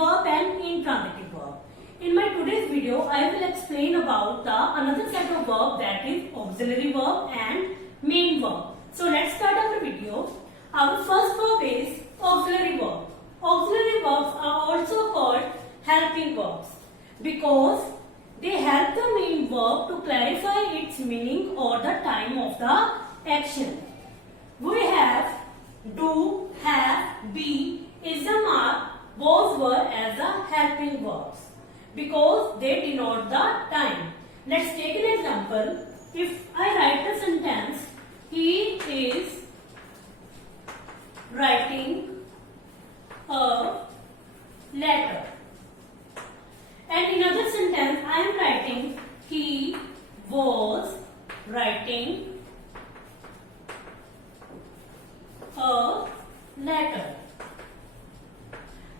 verb and intransitive verb. In my today's video, I will explain about the another set of verb, that is auxiliary verb and main verb. So let's start our video. Our first verb is auxiliary verb. Auxiliary verbs are also called helping verbs because they help the main verb to clarify its meaning or the time of the action. We have do, have, be, is the mark. Both were as the helping verbs because they denote the time. Let's take an example. If I write a sentence, he is writing a letter. And in another sentence, I am writing he was writing a letter.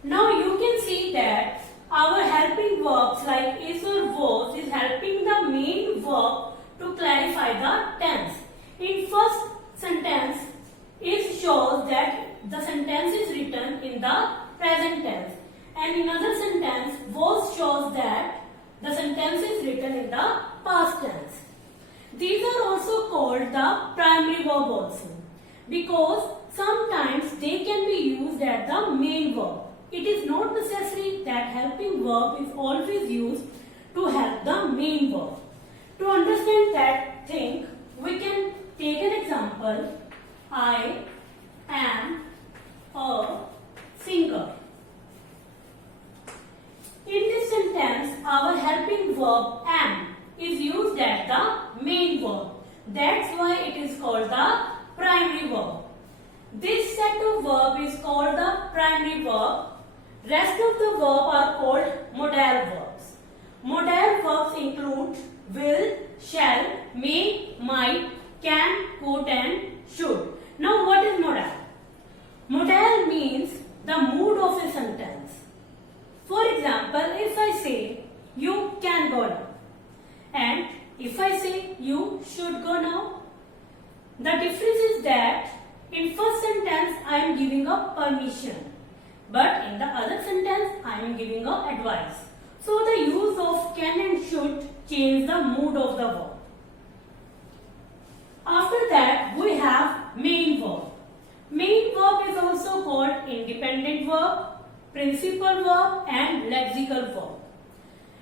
Now you can see that our helping verbs like is or was is helping the main verb to clarify the tense. In first sentence, is shows that the sentence is written in the present tense, and in another sentence, was shows that the sentence is written in the past tense. These are also called the primary verb also because sometimes they can be used as the main verb. It is not necessary that helping verb is always used to help the main verb. To understand that thing, we can take an example. I am a singer. In this sentence, our helping verb am is used as the main verb. That's why it is called the primary verb. This set of verb is called the primary verb. Rest of the verb are called modal verbs. Modal verbs include will, shall, may, might, can, could and should. Now what is modal? Modal means the mood of a sentence. For example, if I say you can go now and if I say you should go now, the difference is that in first sentence I am giving a permission, but in the other sentence I am giving a advice. So the use of can and should change the mood of the verb. After that we have main verb. Main verb is also called independent verb, principal verb and lexical verb.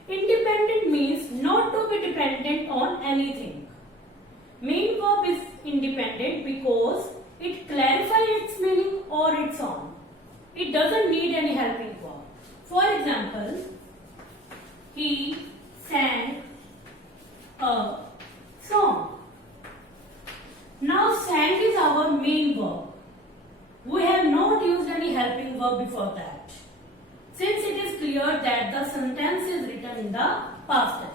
Independent means not to be dependent on anything. Main verb is independent because it clarifies its meaning or its own. It doesn't need any helping verb. For example, he sang a song. Now sang is our main verb. We have not used any helping verb before that, since it is clear that the sentence is written in the past tense.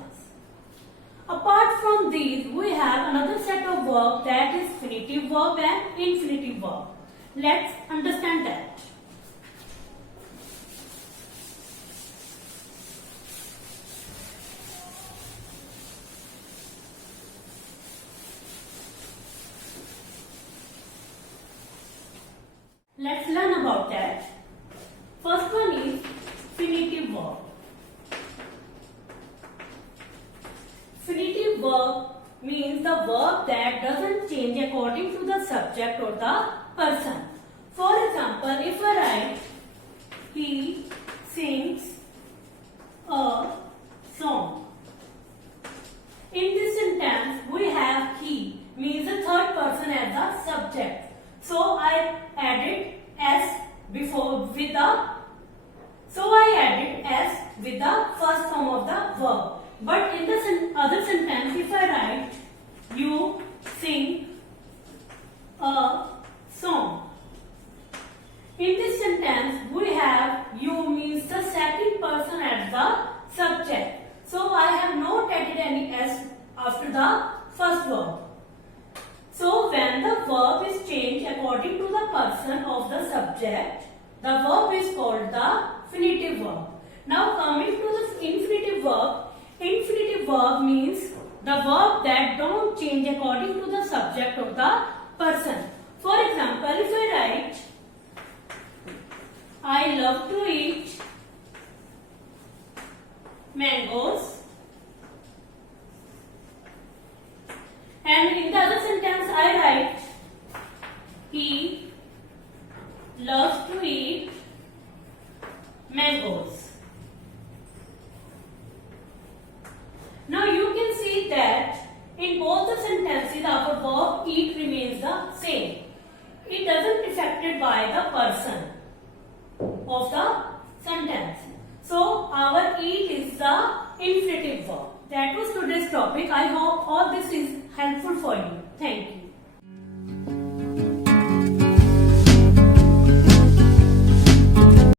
Apart from these, we have another set of verbs, that is finitive verb and infinitive verb. Let's understand that. Let's learn about that. First one is finitive verb. Finitive verb means the verb that doesn't change according to the subject or the person. For example, if I write he sings a song. In this sentence, we have he means the third person as the subject. So I added s before with the first form of the verb. But in the other sentence, if I write you sing a song. In this sentence, we have you means the second person as the subject. So I have not added any s after the first verb. So when the verb is changed according to the person of the subject, the verb is called the finitive verb. Now coming to the infinitive verb means the verb that don't change according to the subject of the person. For example, if I write I love to eat mangoes. And in the other sentence I write, he loves to eat mangoes. Now you can see that in both the sentences our verb eat remains the same. It doesn't affected by the person of the sentence. So our eat is the infinitive verb. That was today's topic. I hope all this is helpful for you. Thank you.